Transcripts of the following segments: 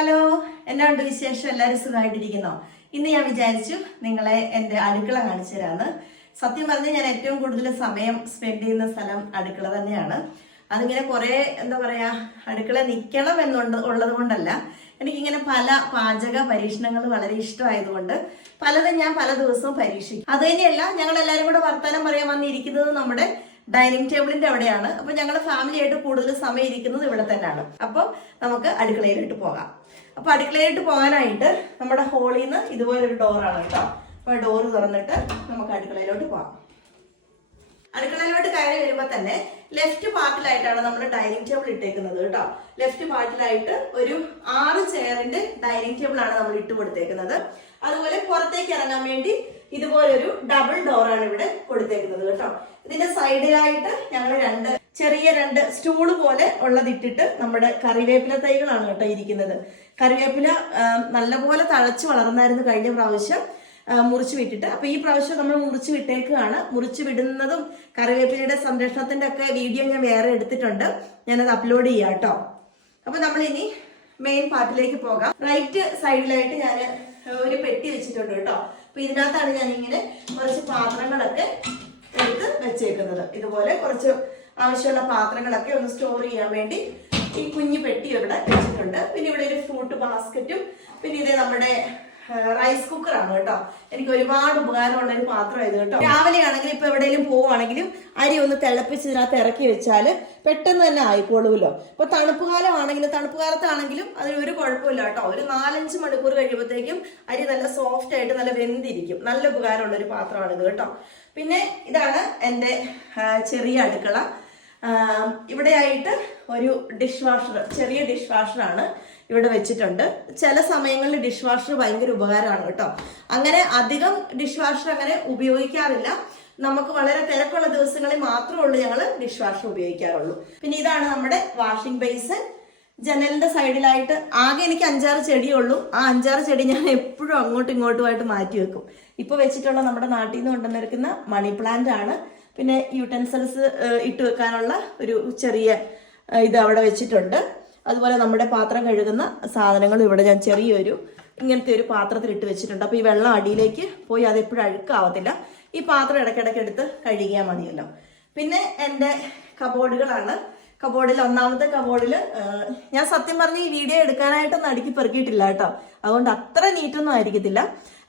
Hello എന്നാണ്ട് വിശേഷം? എല്ലാവരും സുഖമായിട്ടിരിക്കുന്നോ? ഇന്ന് ഞാൻ വിചാരിച്ചു നിങ്ങളെ എന്റെ അടുക്കള കാണിച്ചു തരാന്ന്. സത്യം പറഞ്ഞാൽ ഞാൻ ഏറ്റവും കൂടുതൽ സമയം സ്പെൻഡ് ചെയ്യുന്ന സ്ഥലം അടുക്കള തന്നെയാണ്. അതിങ്ങനെ കുറേ എന്താ പറയാ അടുക്കള നിൽക്കണം എന്നുണ്ട് ഉള്ളത് കൊണ്ടല്ല. എനിക്കിങ്ങനെ പല പാചക പരീക്ഷണങ്ങൾ വളരെ ഇഷ്ടമായതുകൊണ്ട് പലതും ഞാൻ പല ദിവസവും പരീക്ഷിക്കും. അത് തന്നെയല്ല ഞങ്ങൾ എല്ലാവരും കൂടെ വർത്തമാനം പറയാൻ വന്നിരിക്കുന്നത് നമ്മുടെ ഡൈനിങ് ടേബിളിന്റെ അവിടെയാണ്. അപ്പൊ ഞങ്ങൾ ഫാമിലി ആയിട്ട് കൂടുതൽ സമയം ഇരിക്കുന്നത് ഇവിടെ തന്നെയാണ്. അപ്പോൾ നമുക്ക് അടുക്കളയിലോട്ട് പോകാം. അപ്പൊ അടുക്കളയിലോട്ട് പോകാനായിട്ട് നമ്മുടെ ഹോളിൽ നിന്ന് ഇതുപോലെ ഒരു ഡോറാണ് കേട്ടോ. അപ്പൊ ഡോറ് തുറന്നിട്ട് നമുക്ക് അടുക്കളയിലോട്ട് പോകാം. അടുക്കളയിലോട്ട് കയറി വരുമ്പോൾ തന്നെ ലെഫ്റ്റ് പാർട്ടിലായിട്ടാണ് നമ്മൾ ഡൈനിങ് ടേബിൾ ഇട്ടേക്കുന്നത് കേട്ടോ. ലെഫ്റ്റ് പാർട്ടിലായിട്ട് ഒരു ആറ് ചെയറിന്റെ ഡൈനിങ് ടേബിൾ ആണ് നമ്മൾ ഇട്ട് കൊടുത്തേക്കുന്നത്. അതുപോലെ പുറത്തേക്ക് ഇറങ്ങാൻ വേണ്ടി ഇതുപോലൊരു ഡബിൾ ഡോറാണ് ഇവിടെ കൊടുത്തേക്കുന്നത് കേട്ടോ. ഇതിന്റെ സൈഡിലായിട്ട് ഞങ്ങൾ രണ്ട് ചെറിയ രണ്ട് സ്റ്റൂൾ പോലെ ഉള്ളതിട്ടിട്ട് നമ്മുടെ കറിവേപ്പില തൈകളാണ് കേട്ടോ ഇരിക്കുന്നത്. കറിവേപ്പില നല്ലപോലെ തഴച്ചു വളർന്നായിരുന്നു കഴിഞ്ഞ പ്രാവശ്യം മുറിച്ചു വിട്ടിട്ട് അപ്പൊ ഈ പ്രാവശ്യം നമ്മൾ മുറിച്ചു വിട്ടേക്കുകയാണ് മുറിച്ചു വിടുന്നതും കറിവേപ്പിലയുടെ സംരക്ഷണത്തിന്റെ ഒക്കെ വീഡിയോ ഞാൻ വേറെ എടുത്തിട്ടുണ്ട്. ഞാനത് അപ്ലോഡ് ചെയ്യാം കേട്ടോ. അപ്പൊ നമ്മൾ ഇനി മെയിൻ പാർട്ടിലേക്ക് പോകാം റൈറ്റ് സൈഡിലായിട്ട് ഞാൻ ഒരു പെട്ടി വെച്ചിട്ടുണ്ട് കേട്ടോ. അപ്പൊ ഇതിനകത്താണ് ഞാൻ ഇങ്ങനെ കുറച്ച് പാത്രങ്ങളൊക്കെ എടുത്ത് വെച്ചേക്കുന്നത്. ഇതുപോലെ കുറച്ച് ആവശ്യമുള്ള പാത്രങ്ങളൊക്കെ ഒന്ന് സ്റ്റോർ ചെയ്യാൻ വേണ്ടി ഈ കുഞ്ഞു പെട്ടി ഇവിടെ വെച്ചിട്ടുണ്ട്. പിന്നെ ഇവിടെ ഒരു ഫ്രൂട്ട് ബാസ്ക്കറ്റും പിന്നെ ഇത് നമ്മുടെ റൈസ് കുക്കറാണ് കേട്ടോ. എനിക്ക് ഒരുപാട് ഉപകാരമുള്ള ഒരു പാത്രം കേട്ടോ. രാവിലെ ആണെങ്കിലും ഇപ്പൊ എവിടെയെങ്കിലും പോവുകയാണെങ്കിലും അരി ഒന്ന് തിളപ്പിച്ച് ഇതിനകത്ത് ഇറക്കി വെച്ചാൽ പെട്ടെന്ന് തന്നെ ആയിക്കോളൂല്ലോ ഇപ്പൊ തണുപ്പ് കാലമാണെങ്കിലും തണുപ്പ് കാലത്താണെങ്കിലും അതിന് ഒരു കുഴപ്പമില്ല കേട്ടോ. ഒരു നാലഞ്ച് മണിക്കൂർ കഴിയുമ്പോഴത്തേക്കും അരി നല്ല സോഫ്റ്റ് ആയിട്ട് നല്ല വെന്തിരിക്കും. നല്ല ഉപകാരമുള്ള ഒരു പാത്രമാണിത് കേട്ടോ. പിന്നെ ഇതാണ് എന്റെ ചെറിയ അടുക്കള. ഇവിടെയായിട്ട് ഒരു ഡിഷ് വാഷർ ചെറിയ ഡിഷ് വാഷറാണ് ഇവിടെ വെച്ചിട്ടുണ്ട്. ചില സമയങ്ങളിൽ ഡിഷ് വാഷർ ഭയങ്കര ഉപകാരമാണ് കേട്ടോ. അങ്ങനെ അധികം ഡിഷ് വാഷർ അങ്ങനെ ഉപയോഗിക്കാറില്ല. നമുക്ക് വളരെ തിരക്കുള്ള ദിവസങ്ങളിൽ മാത്രമേ ഉള്ളൂ ഞങ്ങൾ ഡിഷ് വാഷർ ഉപയോഗിക്കാറുള്ളൂ. പിന്നെ ഇതാണ് നമ്മുടെ വാഷിംഗ് ബേസിൻ ജനലിന്റെ സൈഡിലായിട്ട് ആകെ എനിക്ക് അഞ്ചാറ് ചെടിയുള്ളൂ ആ അഞ്ചാറ് ചെടി ഞാൻ എപ്പോഴും അങ്ങോട്ടും ഇങ്ങോട്ടുമായിട്ട് മാറ്റി വെക്കും. ഇപ്പൊ വെച്ചിട്ടുള്ള നമ്മുടെ നാട്ടിൽ നിന്ന് കൊണ്ടുവന്നിരിക്കുന്ന മണി പ്ലാന്റ് ആണ്. പിന്നെ യൂട്ടൻസൽസ് ഇട്ട് വെക്കാനുള്ള ഒരു ചെറിയ ഇത് അവിടെ വെച്ചിട്ടുണ്ട്. അതുപോലെ നമ്മുടെ പാത്രം കഴുകുന്ന സാധനങ്ങൾ ഇവിടെ ഞാൻ ചെറിയൊരു ഇങ്ങനത്തെ ഒരു പാത്രത്തിൽ ഇട്ട് വെച്ചിട്ടുണ്ട്. അപ്പോൾ ഈ വെള്ളം അടിയിലേക്ക് പോയി അത് എപ്പോഴും അഴുക്കാവത്തില്ല. ഈ പാത്രം ഇടയ്ക്കിടയ്ക്ക് എടുത്ത് കഴുകിയാൽ മതിയല്ലോ. പിന്നെ എന്റെ കബോർഡുകളാണ് കബോർഡിൽ ഒന്നാമത്തെ കബോർഡിൽ ഞാൻ സത്യം പറഞ്ഞ് ഈ വീഡിയോ എടുക്കാനായിട്ടൊന്നും അടുക്കി പെറുക്കിയിട്ടില്ല കേട്ടോ. അതുകൊണ്ട് അത്ര നീറ്റൊന്നും ആയിരിക്കത്തില്ല.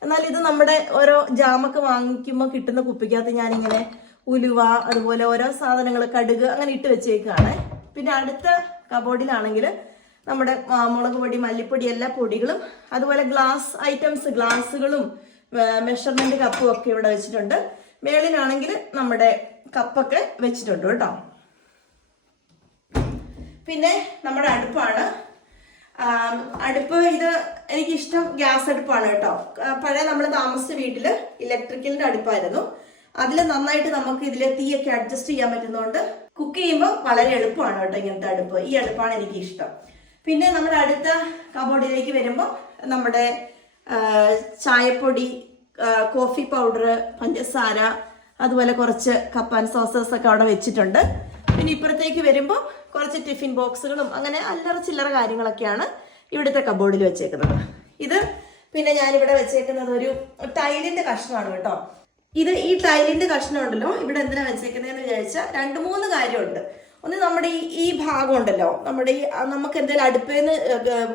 എന്നാൽ ഇത് നമ്മുടെ ഓരോ ജാമൊക്കെ വാങ്ങിക്കുമ്പോൾ കിട്ടുന്ന കുപ്പിക്കകത്ത് ഞാനിങ്ങനെ ഉലുവ അതുപോലെ ഓരോ സാധനങ്ങൾ കടുക് അങ്ങനെ ഇട്ട് വെച്ചേക്കാണ്. പിന്നെ അടുത്ത കബോർഡിലാണെങ്കിൽ നമ്മുടെ മുളക് പൊടി മല്ലിപ്പൊടി എല്ലാ പൊടികളും അതുപോലെ ഗ്ലാസ് ഐറ്റംസ് ഗ്ലാസ്സുകളും മെഷർമെന്റ് കപ്പും ഒക്കെ ഇവിടെ വെച്ചിട്ടുണ്ട്. മേളിലാണെങ്കിൽ നമ്മുടെ കപ്പൊക്കെ വെച്ചിട്ടുണ്ട് കേട്ടോ. പിന്നെ നമ്മുടെ അടുപ്പാണ്. അടുപ്പ് ഇത് എനിക്കിഷ്ടം ഗ്യാസ് അടുപ്പാണ് കേട്ടോ. പഴയ നമ്മൾ താമസിച്ച വീട്ടിൽ ഇലക്ട്രിക്കലിന്റെ അടുപ്പായിരുന്നു. അതിൽ നന്നായിട്ട് നമുക്ക് ഇതിലെ തീയൊക്കെ അഡ്ജസ്റ്റ് ചെയ്യാൻ പറ്റുന്നതുകൊണ്ട് കുക്ക് ചെയ്യുമ്പോൾ വളരെ എളുപ്പമാണ് കേട്ടോ ഇങ്ങനത്തെ അടുപ്പ്. ഈ അടുപ്പാണ് എനിക്ക് ഇഷ്ടം. പിന്നെ നമ്മുടെ അടുത്ത കബോർഡിലേക്ക് വരുമ്പോൾ നമ്മുടെ ചായപ്പൊടി കോഫി പൗഡർ പഞ്ചസാര അതുപോലെ കുറച്ച് കപ്പാൻ സോസസ് ഒക്കെ അവിടെ വെച്ചിട്ടുണ്ട്. പിന്നെ ഇപ്പുറത്തേക്ക് വരുമ്പോൾ കുറച്ച് ടിഫിൻ ബോക്സുകളും അങ്ങനെ അല്ലറ ചില്ലറ കാര്യങ്ങളൊക്കെയാണ് ഇവിടുത്തെ കബോർഡിൽ വെച്ചേക്കുന്നത്. ഇത് പിന്നെ ഞാനിവിടെ വെച്ചേക്കുന്നത് ഒരു ടൈലിന്റെ കഷ്ണമാണ് കേട്ടോ. ഇത് ഈ ടൈലിന്റെ കഷ്ണം ഉണ്ടല്ലോ ഇവിടെ എന്തിനാ വെച്ചേക്കുന്നതെന്ന് വിചാരിച്ചാൽ രണ്ട് മൂന്ന് കാര്യമുണ്ട്. ഒന്ന് നമ്മുടെ ഈ ഈ ഭാഗം ഉണ്ടല്ലോ നമ്മുടെ ഈ നമുക്ക് എന്തായാലും അടുപ്പേന്ന്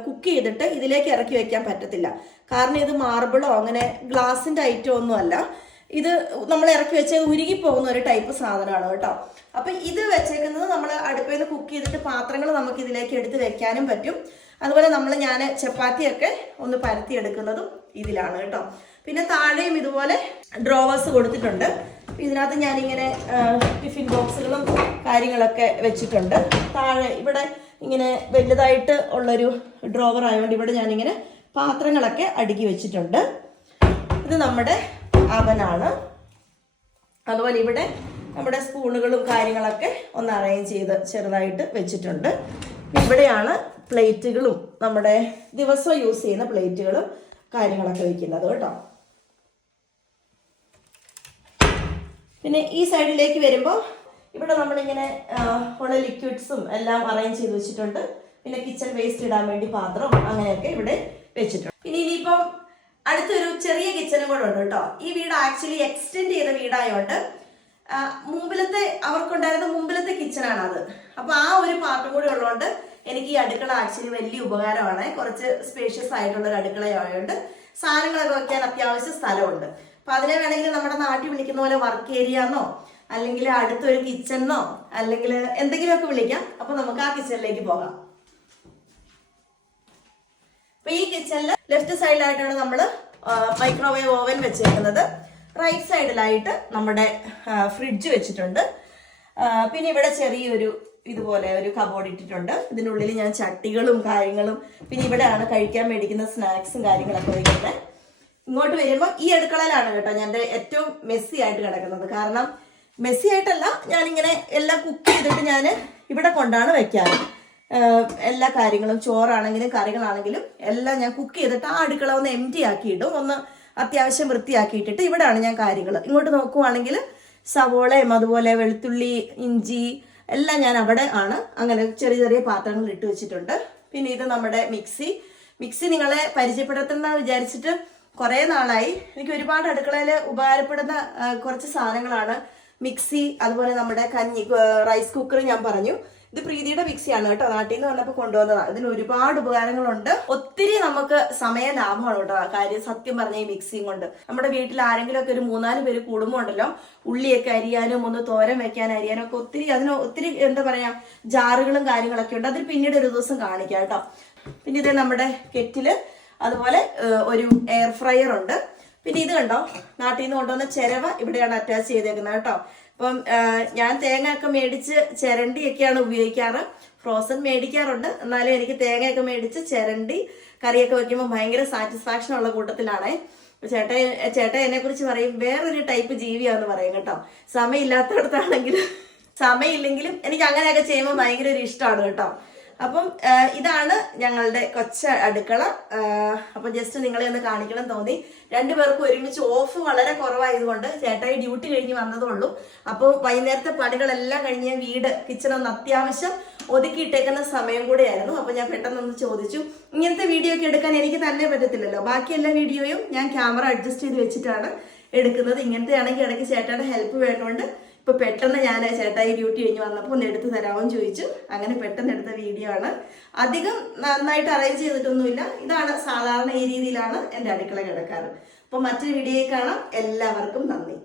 കുക്ക് ചെയ്തിട്ട് ഇതിലേക്ക് ഇറക്കി വെക്കാൻ പറ്റത്തില്ല. കാരണം ഇത് മാർബിളോ അങ്ങനെ ഗ്ലാസിന്റെ ഐറ്റം ഒന്നും അല്ല. ഇത് നമ്മൾ ഇറക്കി വെച്ച് ഉരുകി പോകുന്ന ഒരു ടൈപ്പ് സാധനമാണ് കേട്ടോ. അപ്പൊ ഇത് വെച്ചേക്കുന്നത് നമ്മൾ അടുപ്പിൽ നിന്ന് കുക്ക് ചെയ്തിട്ട് പാത്രങ്ങൾ നമുക്ക് ഇതിലേക്ക് എടുത്ത് വെക്കാനും പറ്റും. അതുപോലെ നമ്മൾ ഞാൻ ചപ്പാത്തിയൊക്കെ ഒന്ന് പരത്തി എടുക്കുന്നതും ഇതിലാണ് കേട്ടോ. പിന്നെ താഴെയും ഇതുപോലെ ഡ്രോവേഴ്സ് കൊടുത്തിട്ടുണ്ട്. ഇതിനകത്ത് ഞാനിങ്ങനെ ടിഫിൻ ബോക്സുകളും കാര്യങ്ങളൊക്കെ വെച്ചിട്ടുണ്ട്. താഴെ ഇവിടെ ഇങ്ങനെ വലുതായിട്ട് ഉള്ളൊരു ഡ്രോവർ ആയതുകൊണ്ട് ഇവിടെ ഞാനിങ്ങനെ പാത്രങ്ങളൊക്കെ അടുക്കി വെച്ചിട്ടുണ്ട്. ഇത് നമ്മുടെ അവനാണ്. അതുപോലെ ഇവിടെ നമ്മുടെ സ്പൂണുകളും കാര്യങ്ങളൊക്കെ ഒന്ന് അറേഞ്ച് ചെയ്ത് ചെറുതായിട്ട് വെച്ചിട്ടുണ്ട്. ഇവിടെയാണ് പ്ലേറ്റുകളും നമ്മുടെ ദിവസം യൂസ് ചെയ്യുന്ന പ്ലേറ്റുകളും കാര്യങ്ങളൊക്കെ വെക്കുന്നത് കേട്ടോ. പിന്നെ ഈ സൈഡിലേക്ക് വരുമ്പോൾ ഇവിടെ നമ്മളിങ്ങനെ ഉള്ള ലിക്വിഡ്സും എല്ലാം അറേഞ്ച് ചെയ്ത് വെച്ചിട്ടുണ്ട്. പിന്നെ കിച്ചൺ വേസ്റ്റ് ഇടാൻ വേണ്ടി പാത്രം അങ്ങനെയൊക്കെ ഇവിടെ വെച്ചിട്ടുണ്ട്. അടുത്തൊരു ചെറിയ കിച്ചനും കൂടെ ഉണ്ട് കേട്ടോ. ഈ വീട് ആക്ച്വലി എക്സ്റ്റെൻഡ് ചെയ്ത വീടായതുകൊണ്ട് മുമ്പിലത്തെ അവർക്കുണ്ടായിരുന്ന മുമ്പിലത്തെ കിച്ചനാണ് അത്. അപ്പൊ ആ ഒരു പാർട്ടും കൂടി ഉള്ളതുകൊണ്ട് എനിക്ക് ഈ അടുക്കള ആക്ച്വലി വലിയ ഉപകാരമാണ്. കുറച്ച് സ്പേഷ്യസ് ആയിട്ടുള്ള ഒരു അടുക്കളയായതുകൊണ്ട് സാധനങ്ങളൊക്കെ വെക്കാൻ അത്യാവശ്യം സ്ഥലമുണ്ട്. അപ്പൊ അതിനെ വേണമെങ്കിൽ നമ്മുടെ നാട്ടിൽ വിളിക്കുന്ന പോലെ വർക്ക് ഏരിയ എന്നോ അല്ലെങ്കിൽ അടുത്തൊരു കിച്ചണെന്നോ അല്ലെങ്കിൽ എന്തെങ്കിലുമൊക്കെ വിളിക്കാം. അപ്പൊ നമുക്ക് ആ കിച്ചണിലേക്ക് പോകാം. അപ്പൊ ഈ കിച്ചണിൽ ലെഫ്റ്റ് സൈഡിലായിട്ടാണ് നമ്മൾ മൈക്രോവേവ് ഓവൻ വെച്ചേക്കുന്നത്. റൈറ്റ് സൈഡിലായിട്ട് നമ്മുടെ ഫ്രിഡ്ജ് വെച്ചിട്ടുണ്ട്. പിന്നെ ഇവിടെ ചെറിയൊരു ഇതുപോലെ ഒരു കബോർഡ് ഇട്ടിട്ടുണ്ട്. ഇതിനുള്ളിൽ ഞാൻ ചട്ടികളും കാര്യങ്ങളും പിന്നെ ഇവിടെയാണ് കഴിക്കാൻ മേടിക്കുന്ന സ്നാക്സും കാര്യങ്ങളൊക്കെ വയ്ക്കുന്നത് ഇങ്ങോട്ട് വരുമ്പോൾ ഈ അടുക്കളയിലാണ് കേട്ടോ ഞാൻ ഏറ്റവും മെസ്സി ആയിട്ട് കിടക്കുന്നത്. കാരണം മെസ്സി ആയിട്ടല്ല ഞാനിങ്ങനെ എല്ലാം കുക്ക് ചെയ്തിട്ട് ഞാൻ ഇവിടെ കൊണ്ടാണ് വെക്കാറ്. എല്ലാ കാര്യങ്ങളും ചോറാണെങ്കിലും കറികളാണെങ്കിലും എല്ലാം ഞാൻ കുക്ക് ചെയ്തിട്ട് ആ അടുക്കള ഒന്ന് എം ടി ആക്കിയിടും. ഒന്ന് അത്യാവശ്യം വൃത്തിയാക്കിയിട്ടിട്ട് ഇവിടെയാണ് ഞാൻ കാര്യങ്ങൾ ഇങ്ങോട്ട് നോക്കുവാണെങ്കിൽ സവോളയും അതുപോലെ വെളുത്തുള്ളി ഇഞ്ചി എല്ലാം ഞാൻ അവിടെ ആണ്. അങ്ങനെ ചെറിയ ചെറിയ പാത്രങ്ങൾ ഇട്ട് വെച്ചിട്ടുണ്ട്. പിന്നെ ഇത് നമ്മുടെ മിക്സി. മിക്സി നിങ്ങളെ പരിചയപ്പെടുത്തുന്ന വിചാരിച്ചിട്ട് കുറേ നാളായി. എനിക്ക് ഒരുപാട് അടുക്കളയിൽ ഉപകാരപ്പെടുന്ന കുറച്ച് സാധനങ്ങളാണ് മിക്സി അതുപോലെ നമ്മുടെ കഞ്ഞി റൈസ് കുക്കർ ഞാൻ പറഞ്ഞു. ഇത് പ്രീതിയുടെ മിക്സിയാണ് കേട്ടോ. നാട്ടിൽ നിന്ന് വന്നപ്പോൾ കൊണ്ടുവന്നതാണ് ഇതിന് ഒരുപാട് ഉപകാരങ്ങളുണ്ട്. ഒത്തിരി നമുക്ക് സമയ ലാഭമാണ് കേട്ടോ കാര്യം സത്യം പറഞ്ഞ ഈ മിക്സിയും കൊണ്ട്. നമ്മുടെ വീട്ടിൽ ആരെങ്കിലും ഒക്കെ ഒരു മൂന്നാൽ പേര് കുടുംബം ഉണ്ടല്ലോ ഉള്ളിയൊക്കെ അരിയാനും ഒന്ന് തോരൻ വെക്കാൻ അരിയാനും ഒക്കെ ഒത്തിരി അതിന് ഒത്തിരി എന്താ പറയാ ജാറുകളും കാര്യങ്ങളൊക്കെ ഉണ്ട്. അതിൽ പിന്നീട് ഒരു ദിവസം കാണിക്കാം കേട്ടോ. പിന്നെ ഇത് നമ്മുടെ കെറ്റിൽ അതുപോലെ ഒരു എയർ ഫ്രയർ ഉണ്ട്. പിന്നെ ഇത് കണ്ടോ? നാട്ടിൽ നിന്ന് കൊണ്ടുവന്ന ചിരവ ഇവിടെയാണ് അറ്റാച്ച് ചെയ്തേക്കുന്നത് കേട്ടോ. അപ്പം ഞാൻ തേങ്ങ ഒക്കെ മേടിച്ച് ചിരണ്ടിയൊക്കെയാണ് ഉപയോഗിക്കാറ്. ഫ്രോസൺ മേടിക്കാറുണ്ട്. എന്നാലും എനിക്ക് തേങ്ങയൊക്കെ മേടിച്ച് ചിരണ്ടി കറിയൊക്കെ വെക്കുമ്പോൾ ഭയങ്കര സാറ്റിസ്ഫാക്ഷൻ ഉള്ള കൂട്ടത്തിലാണ്. ചേട്ട ചേട്ട എന്നെ കുറിച്ച് പറയും വേറൊരു ടൈപ്പ് ജീവിയാന്ന് പറയും കേട്ടോ. സമയമില്ലാത്തടത്താണെങ്കിലും സമയമില്ലെങ്കിലും എനിക്ക് അങ്ങനെയൊക്കെ ചെയ്യുമ്പോൾ ഭയങ്കര ഒരു ഇഷ്ടമാണ് കേട്ടോ. അപ്പം ഇതാണ് ഞങ്ങളുടെ കൊച്ച അടുക്കള. അപ്പം ജസ്റ്റ് നിങ്ങളെ ഒന്ന് കാണിക്കണം തോന്നി. രണ്ടുപേർക്കും ഒരുമിച്ച് ഓഫ് വളരെ കുറവായതുകൊണ്ട് ചേട്ടായി ഡ്യൂട്ടി കഴിഞ്ഞ് വന്നതേ ഉള്ളൂ അപ്പോൾ വൈകുന്നേരത്തെ പണികളെല്ലാം കഴിഞ്ഞ് വീട് കിച്ചൺ ഒന്ന് അത്യാവശ്യം ഒതുക്കിയിട്ടേക്കുന്ന സമയം കൂടെയായിരുന്നു. അപ്പം ഞാൻ പെട്ടെന്നൊന്ന് ചോദിച്ചു ഇങ്ങനത്തെ വീഡിയോ ഒക്കെ എടുക്കാൻ എനിക്ക് തന്നെ പറ്റത്തില്ലല്ലോ. ബാക്കി എല്ലാ വീഡിയോയും ഞാൻ ക്യാമറ അഡ്ജസ്റ്റ് ചെയ്ത് വെച്ചിട്ടാണ് എടുക്കുന്നത്. ഇങ്ങനത്തെ ആണെങ്കിൽ ഇടയ്ക്ക് ചേട്ടായുടെ ഹെൽപ്പ് വേണ്ടതുകൊണ്ട് ഇപ്പൊ പെട്ടെന്ന് ഞാൻ ചേട്ടായി ഡ്യൂട്ടി കഴിഞ്ഞ് വന്നപ്പോൾ ഒന്ന് എടുത്തു തരാമെന്ന് ചോദിച്ചു. അങ്ങനെ പെട്ടെന്ന് എടുത്ത വീഡിയോ ആണ്. അധികം നന്നായിട്ട് അറേഞ്ച് ചെയ്തിട്ടൊന്നുമില്ല. ഇതാണ് സാധാരണ ഈ രീതിയിലാണ് എന്റെ അടുക്കള കിടക്കാറ്. അപ്പോൾ മറ്റൊരു വീഡിയോയിൽ കാണാം. എല്ലാവർക്കും നന്ദി.